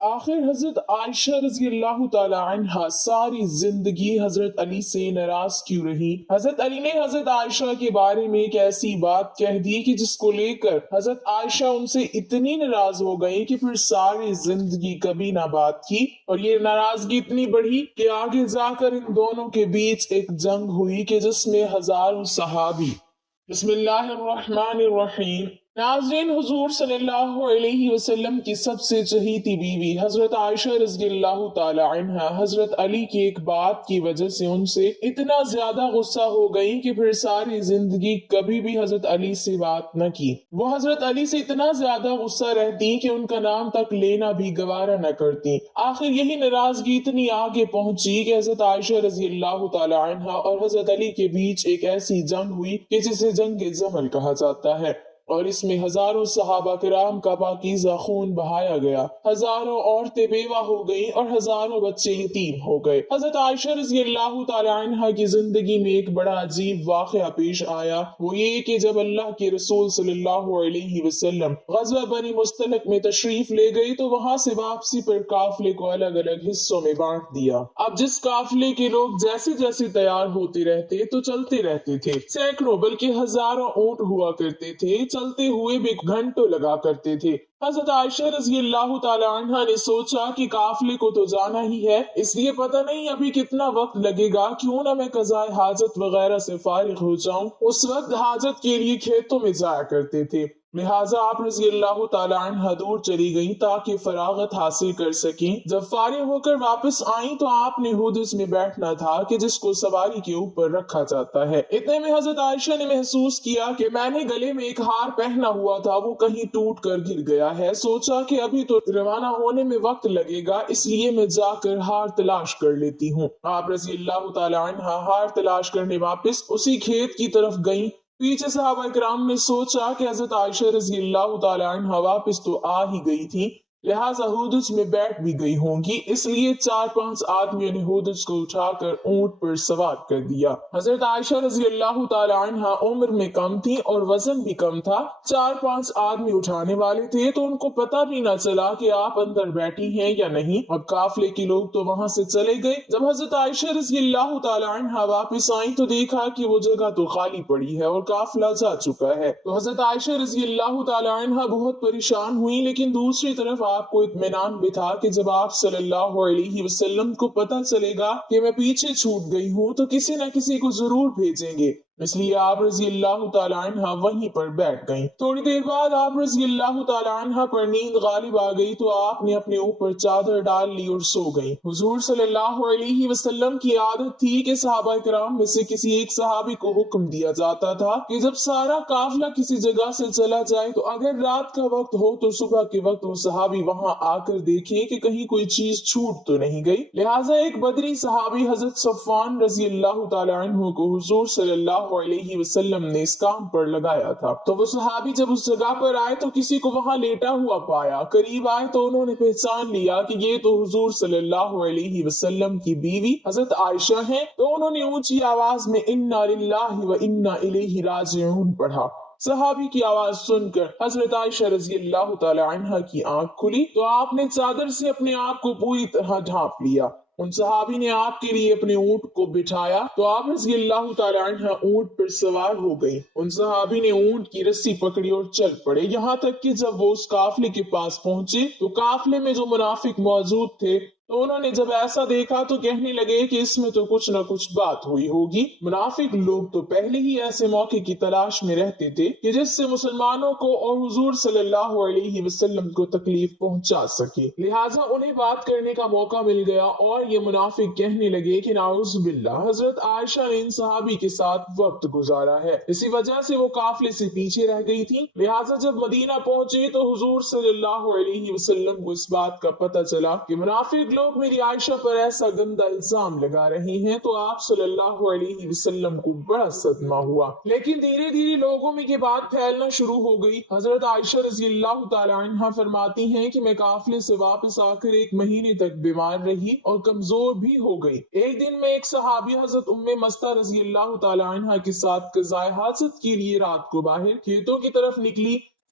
آخر حضرت عائشہ رضی اللہ تعالی عنہا ساری زندگی حضرت علی سے ناراض کیوں رہی؟ حضرت علی نے حضرت عائشہ کے بارے میں ایک ایسی بات کہہ دی کہ جس کو لے کر حضرت عائشہ ان سے اتنی ناراض ہو گئی کہ پھر ساری زندگی کبھی نہ بات کی، اور یہ ناراضگی اتنی بڑھی کہ آگے جا کر ان دونوں کے بیچ ایک جنگ ہوئی کہ جس میں ہزاروں صحابی۔ بسم اللہ الرحمن الرحیم۔ ناظرین، حضور صلی اللہ علیہ وسلم کی سب سے چہیتی بیوی حضرت عائشہ رضی اللہ تعالی عنہا حضرت علی کی ایک بات کی وجہ سے ان سے اتنا زیادہ غصہ ہو گئی کہ پھر ساری زندگی کبھی بھی حضرت علی سے بات نہ کی۔ وہ حضرت علی سے اتنا زیادہ غصہ رہتی کہ ان کا نام تک لینا بھی گوارا نہ کرتی۔ آخر یہی ناراضگی اتنی آگے پہنچی کہ حضرت عائشہ رضی اللہ تعالی عنہا اور حضرت علی کے بیچ ایک ایسی جنگ ہوئی کہ جسے جنگ جمل کہا جاتا ہے، اور اس میں ہزاروں صحابہ کرام کا پاکیزہ خون بہایا گیا، ہزاروں عورتیں بیوہ ہو گئیں اور ہزاروں بچے یتیم ہو گئے۔ حضرت عائشہ رضی اللہ تعالی عنہا کی زندگی میں ایک بڑا عجیب واقعہ پیش آیا، وہ یہ کہ جب اللہ کے رسول صلی اللہ علیہ وسلم غزوہ بنی مستلق میں تشریف لے گئی تو وہاں سے واپسی پر قافلے کو الگ الگ حصوں میں بانٹ دیا۔ اب جس قافلے کے لوگ جیسے جیسے تیار ہوتے رہتے تو چلتے رہتے تھے، سینکڑوں بلکہ ہزاروں اونٹ ہوا کرتے تھے، چلتے ہوئے بھی گھنٹوں لگا کرتے تھے۔ حضرت عائشہ رضی اللہ تعالی عنہا نے سوچا کہ قافلے کو تو جانا ہی ہے، اس لیے پتہ نہیں ابھی کتنا وقت لگے گا، کیوں نہ میں قضائے حاجت وغیرہ سے فارغ ہو جاؤں۔ اس وقت حاجت کے لیے کھیتوں میں جایا کرتے تھے، لہٰذا آپ رضی اللہ تعالی عنہ دور چلی گئیں تاکہ فراغت حاصل کر سکیں۔ جب فارغ ہو کر واپس آئیں تو آپ نے ہودج میں بیٹھنا تھا کہ جس کو سواری کے اوپر رکھا جاتا ہے۔ اتنے میں حضرت عائشہ نے محسوس کیا کہ میں نے گلے میں ایک ہار پہنا ہوا تھا، وہ کہیں ٹوٹ کر گر گیا ہے۔ سوچا کہ ابھی تو روانہ ہونے میں وقت لگے گا، اس لیے میں جا کر ہار تلاش کر لیتی ہوں۔ آپ رضی اللہ تعالی عنہ ہار تلاش کرنے واپس اسی کھیت کی طرف گئیں۔ پیچھے صحابہ کرام نے سوچا کہ حضرت عائشہ رضی اللہ تعالی عنہ واپس تو آ ہی گئی تھی، لہٰذا ہودج میں بیٹھ بھی گئی ہوں گی، اس لیے 4-5 آدمیوں نے ہودج کو اٹھا کر اونٹ پر سوار کر دیا۔ حضرت عائشہ رضی اللہ تعالی عنہ عمر میں کم تھی اور وزن بھی کم تھا، 4-5 آدمی اٹھانے والے تھے تو ان کو پتہ بھی نہ چلا کہ آپ اندر بیٹھی ہیں یا نہیں۔ اب قافلے کے لوگ تو وہاں سے چلے گئے۔ جب حضرت عائشہ رضی اللہ تعالی عنہ واپس آئیں تو دیکھا کہ وہ جگہ تو خالی پڑی ہے اور قافلہ جا چکا ہے، تو حضرت عائشہ رضی اللہ تعالی عنہ بہت پریشان ہوئی، لیکن دوسری طرف آپ کو اطمینان بھی تھا کہ جب آپ صلی اللہ علیہ وسلم کو پتہ چلے گا کہ میں پیچھے چھوٹ گئی ہوں تو کسی نہ کسی کو ضرور بھیجیں گے، اس لیے آپ رضی اللہ تعالی عنہ وہیں پر بیٹھ گئیں۔ تھوڑی دیر بعد آپ رضی اللہ تعالی عنہ پر نیند غالب آ گئی تو آپ نے اپنے اوپر چادر ڈال لی اور سو گئی۔ حضور صلی اللہ علیہ وسلم کی عادت تھی کہ صحابہ کرام میں سے کسی ایک صحابی کو حکم دیا جاتا تھا کہ جب سارا قافلہ کسی جگہ سے چلا جائے تو اگر رات کا وقت ہو تو صبح کے وقت وہ صحابی وہاں آ کر دیکھے کہ کہیں کوئی چیز چھوٹ تو نہیں گئی۔ لہٰذا ایک بدری صحابی حضرت صفوان رضی اللہ تعالی عنہ کو حضور صلی اللہ علیہ وسلم نے اس کام پر لگایا تھا، تو وہ صحابی جب اس جگہ پر آئے تو کسی کو وہاں لیٹا ہوا پایا۔ قریب آئے تو انہوں نے پہچان لیا کہ یہ تو حضور صلی اللہ علیہ وسلم کی بیوی حضرت عائشہ ہیں، تو انہوں نے اونچی آواز میں انا للہ و انا الیہ راجعون پڑھا۔ صحابی کی آواز سن کر حضرت عائشہ رضی اللہ تعالی عنہ کی آنکھ کھلی تو آپ نے چادر سے اپنے آپ کو پوری طرح ڈھانپ لیا۔ ان صحابی نے آپ کے لیے اپنے اونٹ کو بٹھایا تو آپ رضی اللہ تعالی عنہ اونٹ پر سوار ہو گئی۔ ان صحابی نے اونٹ کی رسی پکڑی اور چل پڑے، یہاں تک کہ جب وہ اس قافلے کے پاس پہنچے تو قافلے میں جو منافق موجود تھے تو انہوں نے جب ایسا دیکھا تو کہنے لگے کہ اس میں تو کچھ نہ کچھ بات ہوئی ہوگی۔ منافق لوگ تو پہلے ہی ایسے موقع کی تلاش میں رہتے تھے کہ جس سے مسلمانوں کو اور حضور صلی اللہ علیہ وسلم کو تکلیف پہنچا سکے، لہٰذا انہیں بات کرنے کا موقع مل گیا اور یہ منافق کہنے لگے کہ نعوذ باللہ، حضرت عائشہ نے ان صحابی کے ساتھ وقت گزارا ہے، اسی وجہ سے وہ قافلے سے پیچھے رہ گئی تھی۔ لہٰذا جب مدینہ پہنچے تو حضور صلی اللہ علیہ وسلم کو اس بات کا پتہ چلا کہ منافق لوگ میری عائشہ پر ایسا گندا الزام لگا رہے ہیں، تو آپ صلی اللہ علیہ وسلم کو بڑا صدمہ ہوا، لیکن دھیرے دھیرے لوگوں میں یہ بات پھیلنا شروع ہو گئی۔ حضرت عائشہ رضی اللہ تعالی عنہ فرماتی ہیں کہ میں قافلے سے واپس آ کر 1 مہینے تک بیمار رہی اور کمزور بھی ہو گئی۔ ایک دن میں ایک صحابی حضرت ام مستہ رضی اللہ تعالی عنہ کے ساتھ قضائے حاجت کے لیے رات کو باہر کھیتوں کی طرف نکلی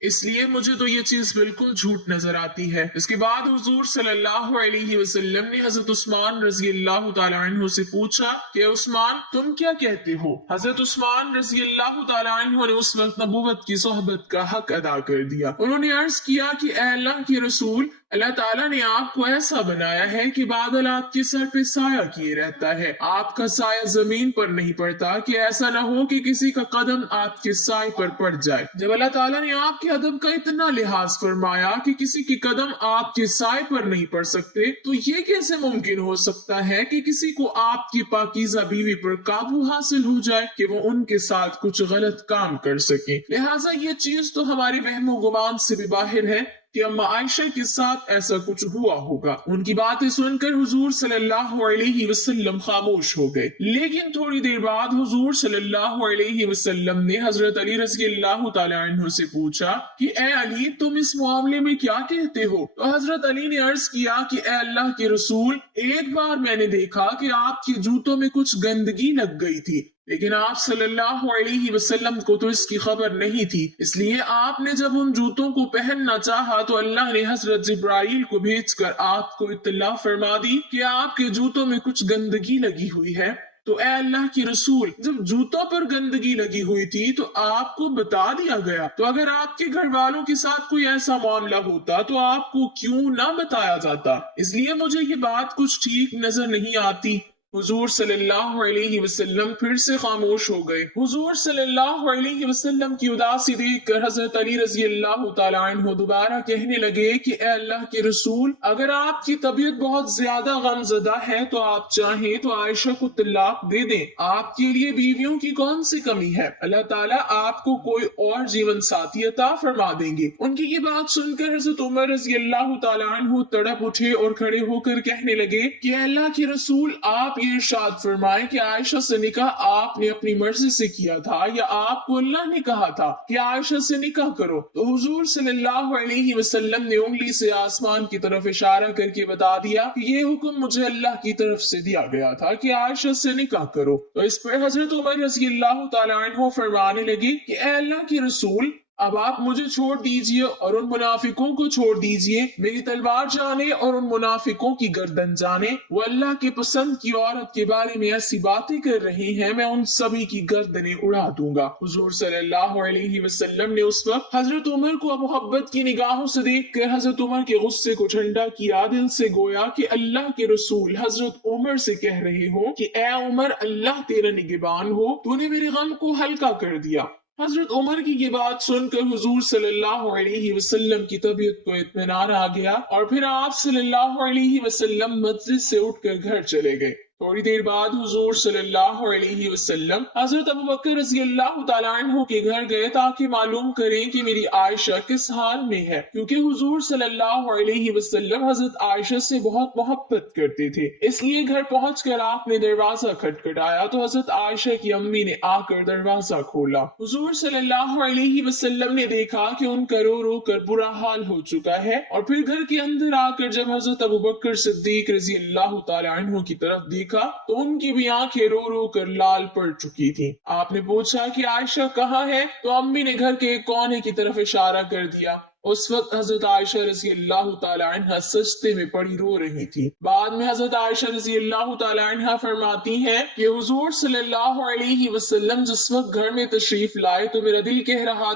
اس لیے مجھے تو یہ چیز بالکل جھوٹ نظر آتی ہے۔ اس کے بعد حضور صلی اللہ علیہ وسلم نے حضرت عثمان رضی اللہ تعالی عنہ سے پوچھا کہ عثمان تم کیا کہتے ہو؟ حضرت عثمان رضی اللہ تعالی عنہ نے اس وقت نبوت کی صحبت کا حق ادا کر دیا۔ انہوں نے عرض کیا کہ اے اللہ کے رسول، اللہ تعالیٰ نے آپ کو ایسا بنایا ہے کہ بادل آپ کے سر پہ سایہ کیے رہتا ہے، آپ کا سایہ زمین پر نہیں پڑتا کہ ایسا نہ ہو کہ کسی کا قدم آپ کے سائے پر پڑ جائے۔ جب اللہ تعالیٰ نے آپ کے ادب کا اتنا لحاظ فرمایا کہ کسی کی قدم آپ کے سائے پر نہیں پڑ سکتے، تو یہ کیسے ممکن ہو سکتا ہے کہ کسی کو آپ کی پاکیزہ بیوی پر قابو حاصل ہو جائے کہ وہ ان کے ساتھ کچھ غلط کام کر سکے؟ لہٰذا یہ چیز تو ہمارے وہم و گمان سے بھی باہر ہے کہ اما عائشہ کے ساتھ ایسا کچھ ہوا ہوگا۔ ان کی باتیں سن کر حضور صلی اللہ علیہ وسلم خاموش ہو گئے، لیکن تھوڑی دیر بعد حضور صلی اللہ علیہ وسلم نے حضرت علی رضی اللہ تعالی عنہ سے پوچھا کہ اے علی تم اس معاملے میں کیا کہتے ہو؟ تو حضرت علی نے عرض کیا کہ اے اللہ کے رسول، ایک بار میں نے دیکھا کہ آپ کے جوتوں میں کچھ گندگی لگ گئی تھی، لیکن آپ صلی اللہ علیہ وسلم کو تو اس کی خبر نہیں تھی، اس لیے آپ نے جب ان جوتوں کو پہننا چاہا تو اللہ نے حضرت جبرائیل کو بھیج کر آپ کو اطلاع فرما دی کہ آپ کے جوتوں میں کچھ گندگی لگی ہوئی ہے۔ تو اے اللہ کی رسول، جب جوتوں پر گندگی لگی ہوئی تھی تو آپ کو بتا دیا گیا، تو اگر آپ کے گھر والوں کے ساتھ کوئی ایسا معاملہ ہوتا تو آپ کو کیوں نہ بتایا جاتا؟ اس لیے مجھے یہ بات کچھ ٹھیک نظر نہیں آتی۔ حضور صلی اللہ علیہ وسلم پھر سے خاموش ہو گئے۔ حضور صلی اللہ علیہ وسلم کی اداسی دیکھ کر حضرت علی رضی اللہ تعالی عنہ دوبارہ کہنے لگے کہ اے اللہ کے رسول، اگر آپ کی طبیعت بہت زیادہ غم زدہ ہے تو آپ چاہیں تو عائشہ کو طلاق دے دیں، آپ کے لیے بیویوں کی کون سی کمی ہے، اللہ تعالیٰ آپ کو کوئی اور جیون ساتھی عطا فرما دیں گے۔ ان کی یہ بات سن کر حضرت عمر رضی اللہ تعالی عنہ تڑپ اٹھے اور کھڑے ہو کر کہنے لگے کہ اے اللہ کے رسول، آپ یہ ارشاد فرمائیں کہ عائشہ سے نکاح آپ نے اپنی مرضی سے کیا تھا یا آپ کو اللہ نے کہا تھا کہ عائشہ سے نکاح کرو؟ تو حضور صلی اللہ علیہ وسلم نے انگلی سے آسمان کی طرف اشارہ کر کے بتا دیا کہ یہ حکم مجھے اللہ کی طرف سے دیا گیا تھا کہ عائشہ سے نکاح کرو۔ تو اس پر حضرت عمر رضی اللہ تعالی عنہ فرمانے لگے کہ اے اللہ کے رسول، اب آپ مجھے چھوڑ دیجئے اور ان منافقوں کو چھوڑ دیجئے، میری تلوار جانے اور ان منافقوں کی گردن جانے، وہ اللہ کے پسند کی عورت کے بارے میں ایسی باتیں کر رہی ہیں، میں ان سبھی کی گردنیں اڑا دوں گا۔ حضور صلی اللہ علیہ وسلم نے اس وقت حضرت عمر کو محبت کی نگاہوں سے دیکھ کر حضرت عمر کے غصے کو ٹھنڈا کیا، دل سے گویا کہ اللہ کے رسول حضرت عمر سے کہہ رہے ہو کہ اے عمر، اللہ تیرا نگہبان ہو، تو نے میرے غم کو ہلکا کر دیا۔ حضرت عمر کی یہ بات سن کر حضور صلی اللہ علیہ وسلم کی طبیعت کو اطمینان آ گیا اور پھر آپ صلی اللہ علیہ وسلم مجلس سے اٹھ کر گھر چلے گئے۔ تھوڑی دیر بعد حضور صلی اللہ علیہ وسلم حضرت ابوبکر رضی اللہ تعالیٰ عنہ کے گھر گئے تاکہ معلوم کریں کہ میری عائشہ کس حال میں ہے، کیونکہ حضور صلی اللہ علیہ وسلم حضرت عائشہ سے بہت محبت کرتے تھے، اس لیے گھر پہنچ کر آپ نے دروازہ کھٹکھٹایا تو حضرت عائشہ کی امی نے آ کر دروازہ کھولا۔ حضور صلی اللہ علیہ وسلم نے دیکھا کہ ان کا رو رو کر برا حال ہو چکا ہے، اور پھر گھر کے اندر آ کر جب حضرت ابوبکر صدیق رضی اللہ تعالیٰ عنہ کی طرف دیکھا تو ان کی بھی آنکھیں رو رو کر لال پڑ چکی تھی۔ آپ نے پوچھا کہ عائشہ کہاں ہے؟ تو امی نے گھر کے ایک کونے کی طرف اشارہ کر دیا۔ اس وقت حضرت عائشہ رضی اللہ تعالی عنہ سجدے میں پڑی رو رہی تھی۔ بعد میں حضرت عائشہ رضی اللہ تعالی عنہ فرماتی ہیں کہ حضور صلی اللہ علیہ وسلم جس وقت گھر میں تشریف لائے تو میرا دل کر رہا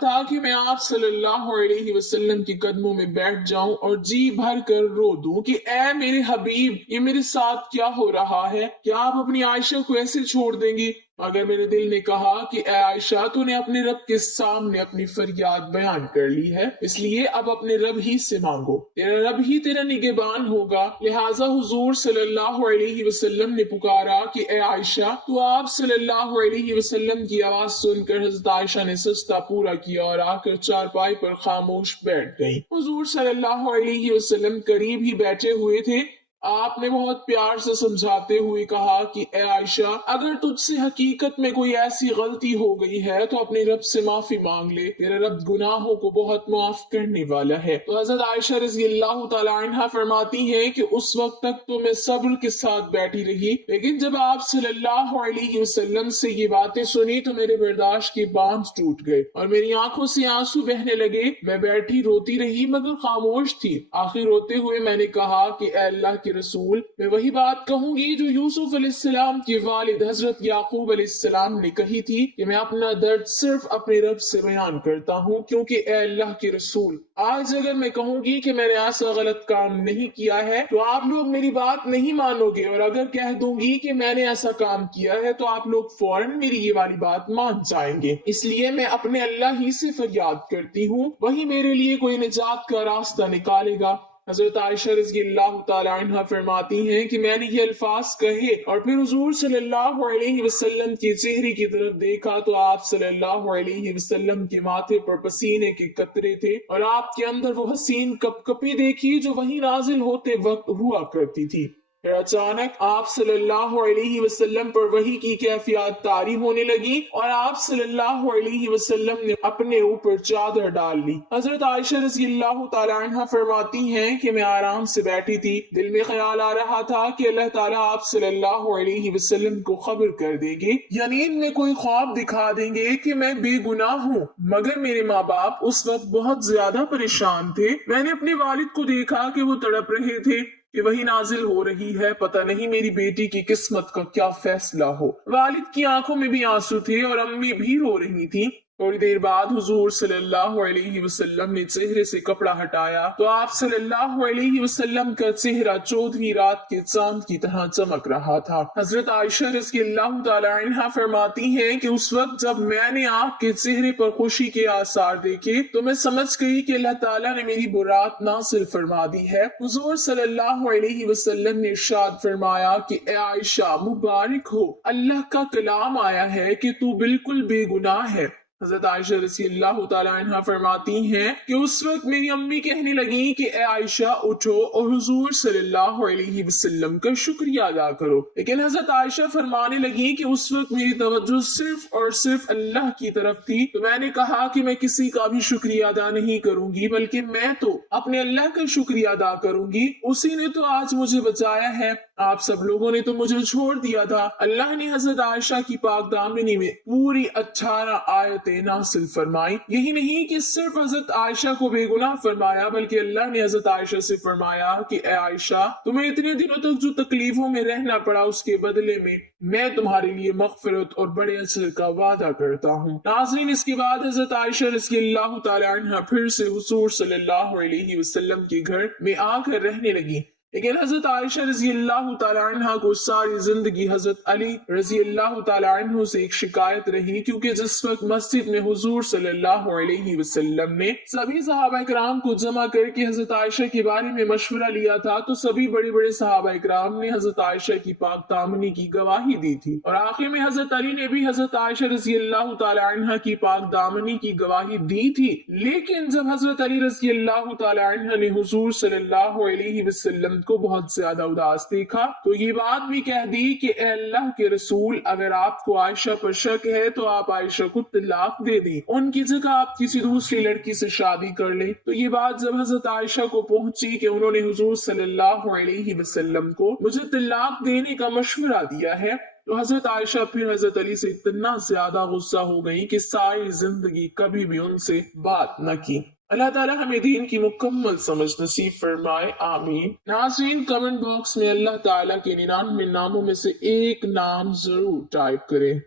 تھا کہ میں آپ صلی اللہ علیہ وسلم کے قدموں میں بیٹھ جاؤں اور جی بھر کر رو دوں کہ اے میرے حبیب، یہ میرے ساتھ کیا ہو رہا ہے؟ کیا آپ اپنی عائشہ کو ایسے چھوڑ دیں گے؟ مگر میرے دل نے کہا کہ اے عائشہ، تو نے اپنے رب کے سامنے اپنی فریاد بیان کر لی ہے، اس لیے اب اپنے رب ہی سے مانگو، تیرا رب ہی تیرا نگہبان ہوگا۔ لہٰذا حضور صلی اللہ علیہ وسلم نے پکارا کہ اے عائشہ، تو آپ صلی اللہ علیہ وسلم کی آواز سن کر حضرت عائشہ نے سجدہ پورا کیا اور آ کر چارپائی پر خاموش بیٹھ گئی۔ حضور صلی اللہ علیہ وسلم قریب ہی بیٹھے ہوئے تھے آپ نے بہت پیار سے سمجھاتے ہوئے کہا کہ اے عائشہ، اگر تجھ سے حقیقت میں کوئی ایسی غلطی ہو گئی ہے تو اپنے رب سے معافی مانگ لے، تیرا رب گناہوں کو بہت معاف کرنے والا ہے۔ تو حضرت عائشہ رضی اللہ تعالی عنہا فرماتی ہیں کہ اس وقت تک تو میں صبر کے ساتھ بیٹھی رہی، لیکن جب آپ صلی اللہ علیہ وسلم سے یہ باتیں سنی تو میرے برداشت کے باندھ ٹوٹ گئے اور میری آنکھوں سے آنسو بہنے لگے۔ میں بیٹھی روتی رہی مگر خاموش تھی۔ آخر روتے ہوئے میں نے کہا کہ اے اللہ کے رسول، میں وہی بات کہوں گی جو یوسف علیہ السلام کے والد حضرت یعقوب علیہ السلام نے کہی تھی کہ میں اپنا درد صرف اپنے رب سے بیان کرتا ہوں، کیونکہ اے اللہ کے رسول، آج اگر میں کہوں گی کہ میں نے ایسا غلط کام نہیں کیا ہے تو آپ لوگ میری بات نہیں مانو گے، اور اگر کہہ دوں گی کہ میں نے ایسا کام کیا ہے تو آپ لوگ فوراً میری یہ والی بات مان جائیں گے۔ اس لیے میں اپنے اللہ ہی سے فریاد کرتی ہوں، وہی میرے لیے کوئی نجات کا راستہ نکالے گا۔ حضرت عائشہ رضی اللہ تعالی عنہ فرماتی ہیں کہ میں نے یہ الفاظ کہے اور پھر حضور صلی اللہ علیہ وسلم کے چہرے کی طرف دیکھا تو آپ صلی اللہ علیہ وسلم کے ماتھے پر پسینے کے قطرے تھے اور آپ کے اندر وہ حسین کپ کپی دیکھی جو وہی نازل ہوتے وقت ہوا کرتی تھی۔ پھر اچانک آپ صلی اللہ علیہ وسلم پر وحی کی کیفیات طاری ہونے لگی اور آپ صلی اللہ علیہ وسلم نے اپنے اوپر چادر ڈال لی۔ حضرت عائشہ رضی اللہ تعالی عنہ فرماتی ہیں کہ میں آرام سے بیٹھی تھی، دل میں خیال آ رہا تھا کہ اللہ تعالیٰ آپ صلی اللہ علیہ وسلم کو خبر کر دے گی یا نیند میں کوئی خواب دکھا دیں گے کہ میں بے گناہ ہوں۔ مگر میرے ماں باپ اس وقت بہت زیادہ پریشان تھے۔ میں نے اپنے والد کو دیکھا کہ وہ تڑپ رہے تھے کہ وہی نازل ہو رہی ہے، پتہ نہیں میری بیٹی کی قسمت کا کیا فیصلہ ہو۔ والد کی آنکھوں میں بھی آنسو تھے اور امی بھی رو رہی تھی۔ تھوڑی دیر بعد حضور صلی اللہ علیہ وسلم نے چہرے سے کپڑا ہٹایا تو آپ صلی اللہ علیہ وسلم کا چہرہ 14ویں رات کے چاند کی طرح چمک رہا تھا۔ حضرت عائشہ رضی اللہ تعالی عنہا فرماتی ہیں کہ اس وقت جب میں نے آپ کے چہرے پر خوشی کے آثار دیکھے تو میں سمجھ گئی کہ اللہ تعالیٰ نے میری برات نازل فرما دی ہے۔ حضور صلی اللہ علیہ وسلم نے ارشاد فرمایا کہ اے عائشہ، مبارک ہو، اللہ کا کلام آیا ہے کہ تو بالکل بے گناہ ہے۔ حضرت عائشہ رضی اللہ تعالی عنہ فرماتی ہیں کہ اس وقت میری امی کہنے لگی کہ اے عائشہ اٹھو اور حضور صلی اللہ علیہ وسلم کا شکریہ ادا کرو، لیکن حضرت عائشہ فرمانے لگی کہ اس وقت میری توجہ صرف اور صرف اللہ کی طرف تھی، تو میں نے کہا کہ میں کسی کا بھی شکریہ ادا نہیں کروں گی، بلکہ میں تو اپنے اللہ کا شکریہ ادا کروں گی، اسی نے تو آج مجھے بچایا ہے، آپ سب لوگوں نے تو مجھے چھوڑ دیا تھا۔ اللہ نے حضرت عائشہ کی پاک دامنی میں پوری 18 آیتیں نازل فرمائی۔ یہی نہیں کہ صرف حضرت عائشہ کو بے گناہ فرمایا، بلکہ اللہ نے حضرت عائشہ سے فرمایا کہ اے عائشہ، تمہیں اتنے دنوں تک جو تکلیفوں میں رہنا پڑا اس کے بدلے میں تمہارے لیے مغفرت اور بڑے اجر کا وعدہ کرتا ہوں۔ ناظرین، اس کے بعد حضرت عائشہ رضی اللہ تعالی عنہ پھر سے حضور صلی اللہ علیہ وسلم کے گھر میں آ کر رہنے لگی، لیکن حضرت عائشہ رضی اللہ تعالی عنہ کو ساری زندگی حضرت علی رضی اللہ تعالی عنہ سے ایک شکایت رہی، کیونکہ جس وقت مسجد میں حضور صلی اللہ علیہ وسلم نے سبھی صحابہ کرام کو جمع کر کے حضرت عائشہ کے بارے میں مشورہ لیا تھا تو سبھی بڑے بڑے صحابہ کرام نے حضرت عائشہ کی پاک دامنی کی گواہی دی تھی، اور آخر میں حضرت علی نے بھی حضرت عائشہ رضی اللہ تعالی عنہ کی پاک دامنی کی گواہی دی تھی۔ لیکن جب حضرت علی رضی اللہ تعالی عنہ نے حضور صلی اللہ علیہ وسلم کو بہت زیادہ اداس دیکھا تو یہ بات بھی کہہ دی کہ اے اللہ کے رسول، اگر آپ کو عائشہ پر شک ہے تو آپ عائشہ کو طلاق دے دیں، ان کی جگہ آپ کسی دوسری لڑکی سے شادی کر لیں۔ تو یہ بات جب حضرت عائشہ کو پہنچی کہ انہوں نے حضور صلی اللہ علیہ وسلم کو مجھے طلاق دینے کا مشورہ دیا ہے، تو حضرت عائشہ پھر حضرت علی سے اتنا زیادہ غصہ ہو گئی کہ ساری زندگی کبھی بھی ان سے بات نہ کی۔ اللہ تعالیٰ ہمیں دین کی مکمل سمجھ نصیب فرمائے، آمین۔ ناظرین، کمنٹ باکس میں اللہ تعالیٰ کے 99 ناموں میں سے ایک نام ضرور ٹائپ کریں۔